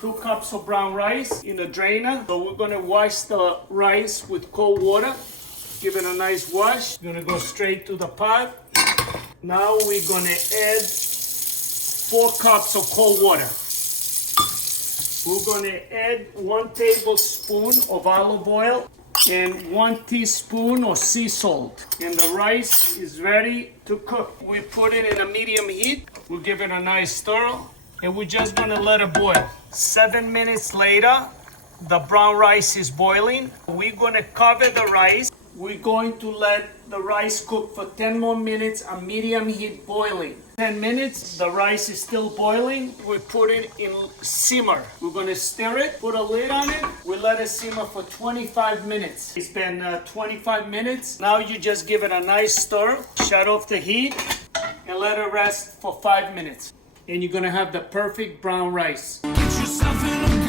2 cups of brown rice in a drainer. So we're gonna wash the rice with cold water. Give it a nice wash. We're gonna go straight to the pot. Now we're gonna add 4 cups of cold water. We're gonna add 1 tablespoon of olive oil and 1 teaspoon of sea salt. And the rice is ready to cook. We put it in a medium heat. We'll give it a nice stir. And we're just gonna let it boil. 7 minutes later, the brown rice is boiling. We're gonna cover the rice. We're going to let the rice cook for 10 more minutes on medium heat boiling. 10 minutes, the rice is still boiling. We put it in simmer. We're gonna stir it, put a lid on it. We let it simmer for 25 minutes. It's been 25 minutes. Now you just give it a nice stir, shut off the heat, and let it rest for 5 minutes. And you're gonna have the perfect brown rice. Get yourself in a